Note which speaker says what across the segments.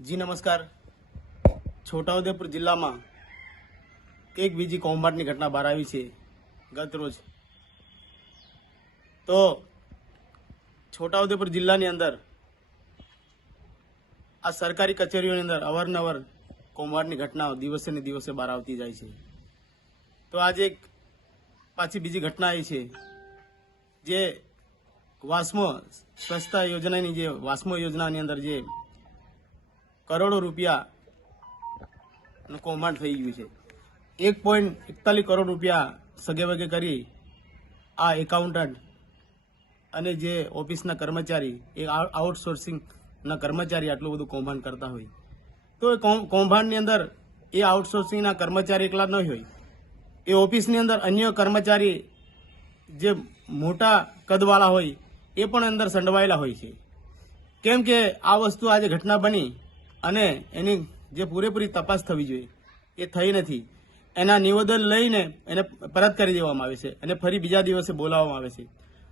Speaker 1: જી, નમસ્કાર. છોટાઉદેપુર જિલ્લામાં એક બીજી કોમ્બાટની ઘટના બહાર આવી છે ગત રોજ. તો છોટાઉદેપુર જિલ્લાની અંદર, આ સરકારી કચેરીઓની અંદર અવારનવાર કોમ્બાટની ઘટનાઓ દિવસે ને દિવસે બહાર આવતી જાય છે. તો આજે એક પાછી બીજી ઘટના આવી છે, જે વાસ્મો સ્વચ્છતા યોજનાની જે વાસ્મો યોજનાની અંદર જે કરોડો રૂપિયાનું કૌભાંડ થઈ ગયું છે. એક પોઈન્ટ એકતાલીસ કરોડ રૂપિયા સગે વગે કરી આ એકાઉન્ટન્ટ અને જે ઓફિસના કર્મચારી, એ આઉટસોર્સિંગના કર્મચારી આટલું બધું કૌભાંડ કરતા હોય. તો એ કૌભાંડની અંદર એ આઉટસોર્સિંગના કર્મચારી એકલા નહીં હોય. એ ઓફિસની અંદર અન્ય કર્મચારી જે મોટા કદવાળા હોય, એ પણ અંદર સંડવાયેલા હોય છે. કેમ કે આ વસ્તુ આજે ઘટના બની અને એની જે પૂરેપૂરી તપાસ થવી જોઈએ. એ થઈ નથી. એના નિવેદન લઈને એને પરત કરી દેવામાં આવે છે અને ફરી બીજા દિવસે બોલાવવામાં આવે છે.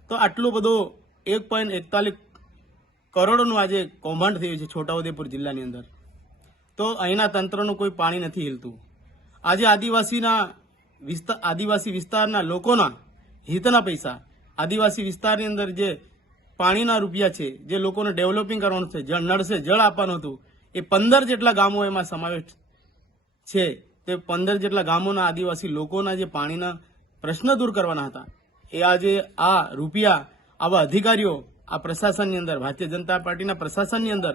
Speaker 1: તો આટલું બધું એક પોઈન્ટ એકતાલીસ કરોડોનું આજે કૌભાંડ થયું છે છોટાઉદેપુર જિલ્લાની અંદર. તો અહીંના તંત્રનું કોઈ પાણી નથી હિલતું. આજે આદિવાસીના વિસ્તાર આદિવાસી વિસ્તારના લોકોના હિતના પૈસા, આદિવાસી વિસ્તારની અંદર જે પાણીના રૂપિયા છે, જે લોકોને ડેવલપિંગ કરવાનું છે, જળ, નળ છે, જળ આપવાનું હતું એ પંદર જેટલા ગામો એમાં સમાવેશ છે. તે પંદર જેટલા ગામોના આદિવાસી લોકોના જે પાણીના પ્રશ્ન દૂર કરવાના હતા, એ આજે આ રૂપિયા, આવા અધિકારીઓ આ પ્રશાસનની અંદર, ભારતીય જનતા પાર્ટીના પ્રશાસનની અંદર,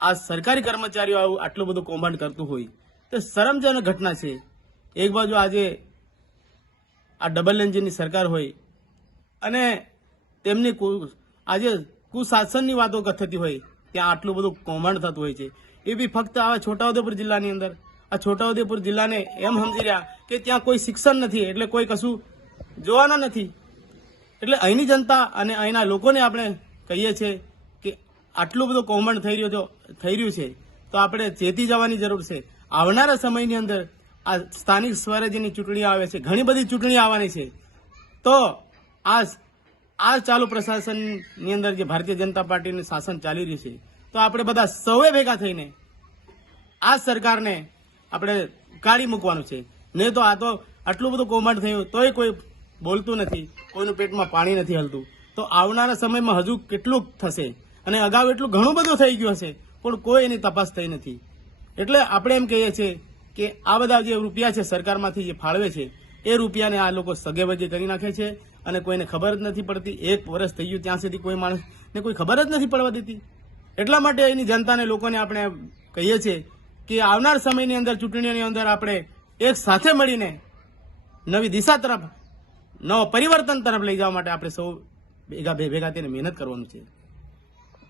Speaker 1: આ સરકારી કર્મચારીઓ આવું આટલું બધું કૌભાંડ કરતું હોય. તે શરમજનક ઘટના છે. એક બાજુ આજે આ ડબલ એન્જિનની સરકાર હોય અને તેમની આજે કુશાસનની વાતો થતી હોય. ત્યાં આટલું બધું કૌભાંડ થતું હોય છે. એ બી ફક્ત આવા છોટાઉદેપુર જિલ્લાની અંદર. આ છોટાઉદેપુર જિલ્લાને એમ સમજી રહ્યા કે ત્યાં કોઈ શિક્ષણ નથી, એટલે કોઈ કશું જોવાના નથી. એટલે અહીંની જનતા અને અહીંના લોકોને આપણે કહીએ છીએ કે આટલું બધું કૌભાંડ થઈ રહ્યું થઈ રહ્યું છે, તો આપણે ચેતી જવાની જરૂર છે. આવનારા સમયની અંદર આ સ્થાનિક સ્વરાજ્યની ચૂંટણી આવે છે, ઘણી બધી ચૂંટણી આવવાની છે. તો આ આ ચાલુ પ્રશાસનની અંદર જે ભારતીય જનતા પાર્ટીનું શાસન ચાલી રહ્યું છે, તો આપણે બધા સૌએ ભેગા થઈને આ સરકારને આપણે કાઢી મૂકવાનું છે. નહીં તો આ તો આટલું બધું કૌભાંડ થયું, તોય કોઈ બોલતું નથી, કોઈનું પેટમાં પાણી નથી હલતું. તો આવનારા સમયમાં હજુ કેટલું થશે? અને અગાઉ એટલું ઘણું બધું થઈ ગયું હશે, પણ કોઈ એની તપાસ થઈ નથી. એટલે આપણે એમ કહીએ છીએ કે આ બધા જે રૂપિયા છે સરકારમાંથી જે ફાળવે છે, એ રૂપિયાને આ લોકો સગેવજે કરી નાખે છે અને કોઈને ખબર જ નથી પડતી, એક વર્ષ થઈ ગયું ત્યાં સુધી કોઈ માણસને કોઈ ખબર જ નથી પડવા દેતી. એટલા માટે એની જનતાને, લોકોને આપણે કહીએ છીએ કે આવનાર સમયની અંદર, ચૂંટણીઓની અંદર આપણે એક સાથે મળીને નવી દિશા તરફ, નવો પરિવર્તન તરફ લઈ જવા માટે આપણે સૌ ભેગા ભેગા થઈને મહેનત કરવાનું છે.